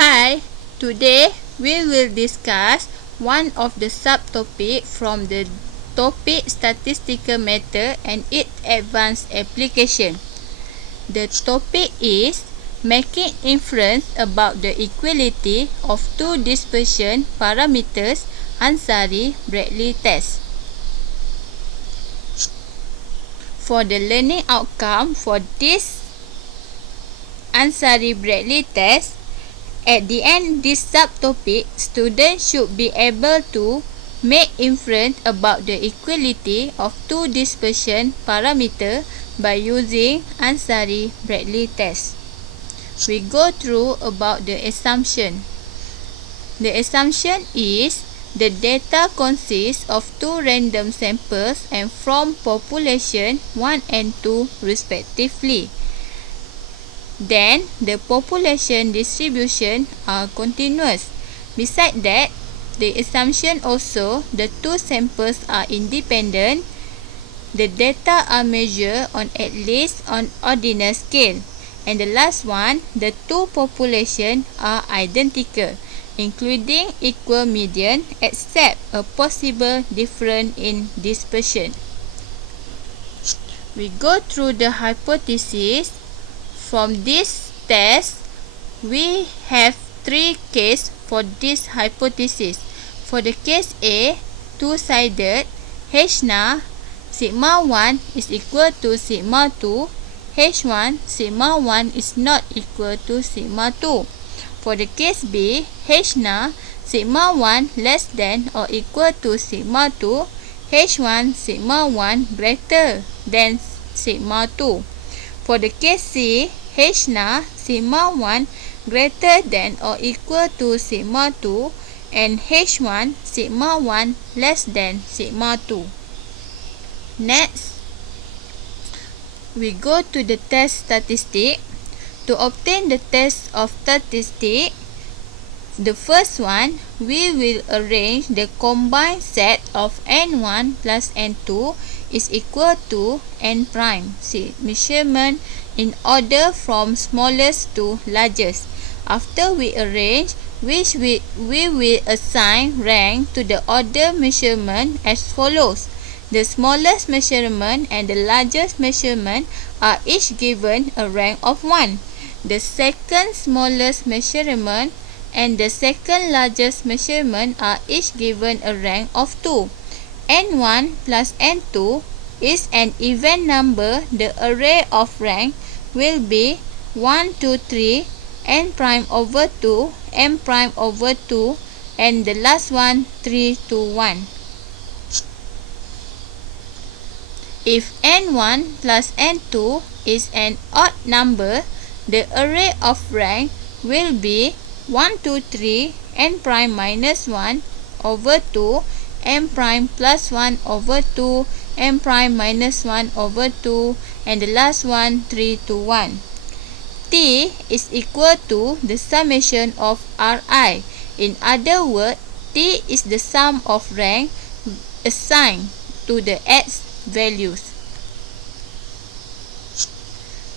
Hi, today we will discuss one of the subtopic from the topic statistical method and its advanced application. The topic is making inference about the equality of two dispersion parameters Ansari-Bradley test. For the learning outcome for this Ansari-Bradley test, at the end this subtopic, students should be able to make inference about the equality of two dispersion parameter by using Ansari-Bradley test. We go through about the assumption. The assumption is the data consists of two random samples and from population 1 and 2 respectively. Then, the population distribution are continuous. Besides that, the assumption also the two samples are independent. The data are measured on at least on ordinal scale. And the last one, the two populations are identical, including equal median except a possible difference in dispersion. We go through the hypothesis. From this test, we have three cases for this hypothesis. For the case A, two-sided, H0 sigma 1 is equal to sigma 2, H1 sigma 1 is not equal to sigma 2. For the case B, H0 sigma 1 less than or equal to sigma 2, H1 sigma 1 greater than sigma 2. For the case C, H0 sigma 1 greater than or equal to sigma 2 and H1 sigma 1 less than sigma 2. Next, we go to the test statistic. To obtain the test of statistic, the first one, we will arrange the combined set of N1 plus N2 is equal to N prime measurement in order from smallest to largest. After we arrange, which we will assign rank to the order measurement as follows. The smallest measurement and the largest measurement are each given a rank of 1. The second smallest measurement and the second largest measurement are each given a rank of 2. N1 plus N2 is an even number. The array of rank will be 1, 2, 3, n prime over 2, m prime over 2, and the last one 3 to 1. If n1 plus n2 is an odd number, the array of rank will be 1, 2, 3, n prime minus 1 over 2, m prime plus 1 over 2, m prime minus 1 over 2, and the last one 3 to 1. T is equal to the summation of Ri. In other words, T is the sum of rank assigned to the x values.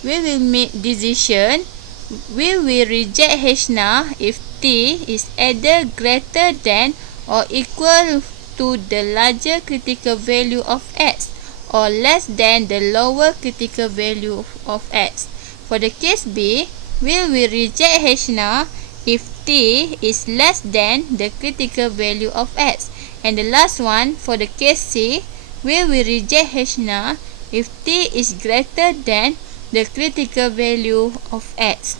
We will make decision. We will reject H0 if T is either greater than or equal to the larger critical value of x or less than the lower critical value of x. For the case B, we will reject H0 if T is less than the critical value of x. And the last one, for the case C, we will reject H0 if T is greater than the critical value of x.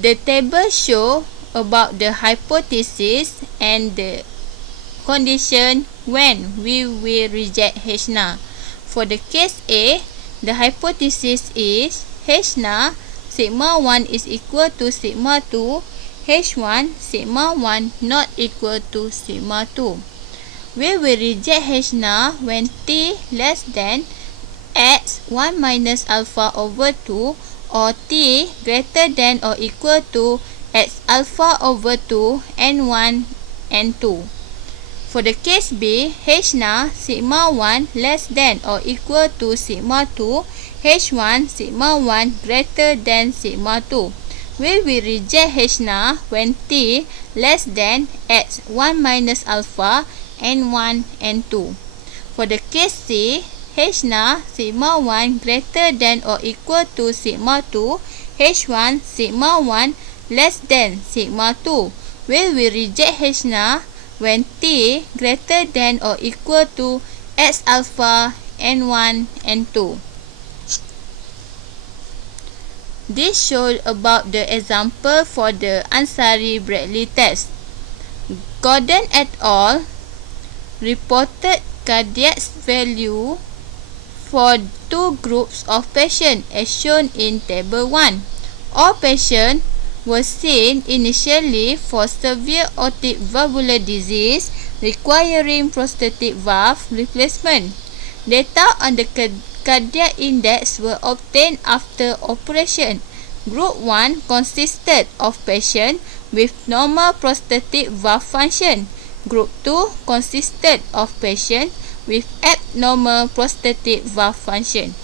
The table shows about the hypothesis and the condition when we will reject H0. For the case A, the hypothesis is H0 sigma 1 is equal to sigma 2, H1 sigma 1 not equal to sigma 2. We will reject H0 when T less than x 1 minus alpha over 2 or T greater than or equal to x alpha over 2 n1 n2. For the case B, H0 sigma 1 less than or equal to sigma 2, H1 sigma 1 greater than sigma 2. We will reject H0 when T less than at 1 minus alpha N1 N2. For the case C, H0 sigma 1 greater than or equal to sigma 2, H1 sigma 1 less than sigma 2. We will reject H0 when T greater than or equal to X alpha N1 N2. This shows about the example for the Ansari-Bradley test. Gordon et al. Reported cardiac value for two groups of patients as shown in Table 1. All patients were seen initially for severe aortic valvular disease requiring prosthetic valve replacement. Data on the cardiac index were obtained after operation. Group 1 consisted of patients with normal prosthetic valve function. Group 2 consisted of patients with abnormal prosthetic valve function.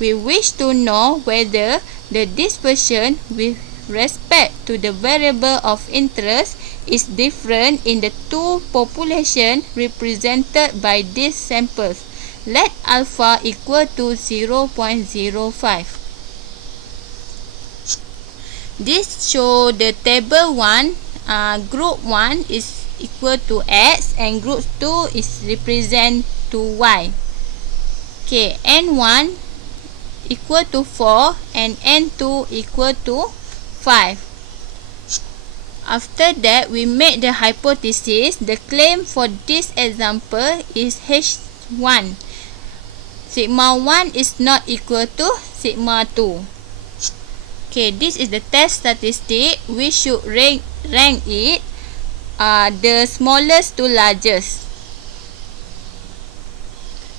We wish to know whether the dispersion with respect to the variable of interest is different in the two populations represented by these samples. Let alpha equal to 0.05. This show the table 1. Group 1 is equal to X and group 2 is represent to Y. Okay, N1 equal to 4 and N2 equal to 5. After that, we make the hypothesis. The claim for this example is H1. Sigma 1 is not equal to sigma 2. Okay, this is the test statistic. We should rank it the smallest to largest.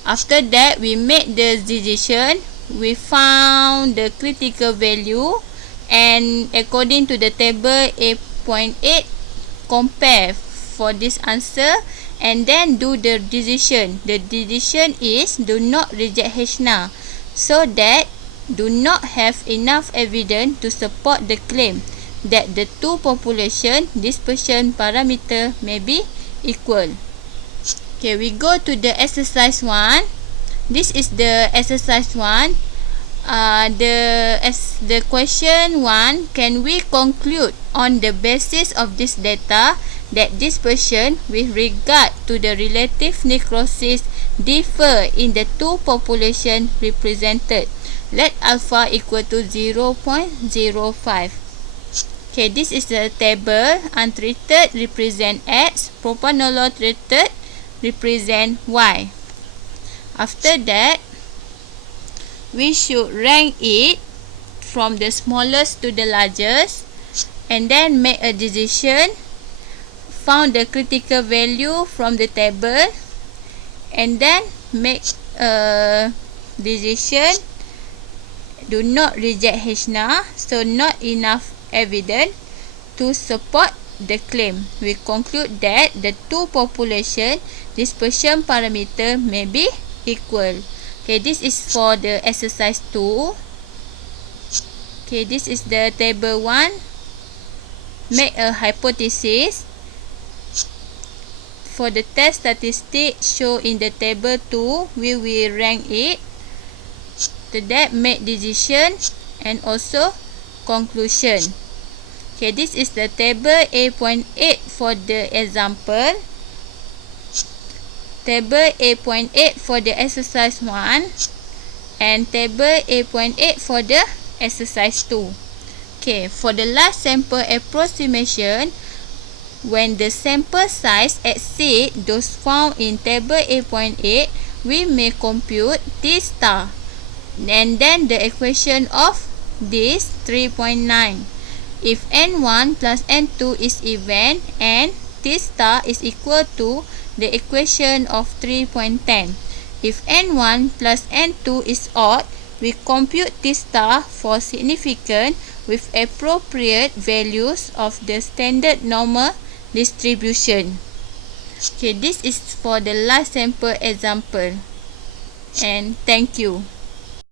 After that, we make the decision. We found the critical value, and according to the table 8.8, compare for this answer and then do the decision. The decision is do not reject H0 so that do not have enough evidence to support the claim that the two population dispersion parameter may be equal. Okay, we go to the exercise 1. This is the exercise 1. The question 1, can we conclude on the basis of this data that dispersion with regard to the relative necrosis differ in the two populations represented? Let alpha equal to 0.05. Okay, this is the table. Untreated represent X, propranolol treated represent Y. After that, we should rank it from the smallest to the largest and then make a decision, found the critical value from the table and then make a decision. Do not reject H0, so not enough evidence to support the claim. We conclude that the two population dispersion parameter may be equal. Okay, this is for the exercise 2. Okay, this is the table 1. Make a hypothesis. For the test statistic show in the table 2, we will rank it. After that, make decision and also conclusion. Okay, this is the table 8.8 for the example. Table 8.8 for the exercise 1 and table 8.8 for the exercise 2. Okay, for the last sample approximation, when the sample size exceeds those found in table 8.8, we may compute T star and then the equation of this 3.9. If N1 plus N2 is even and T star is equal to the equation of 3.10. If N1 plus N2 is odd, we compute T star for significant with appropriate values of the standard normal distribution. Okay, this is for the last sample example, and thank you.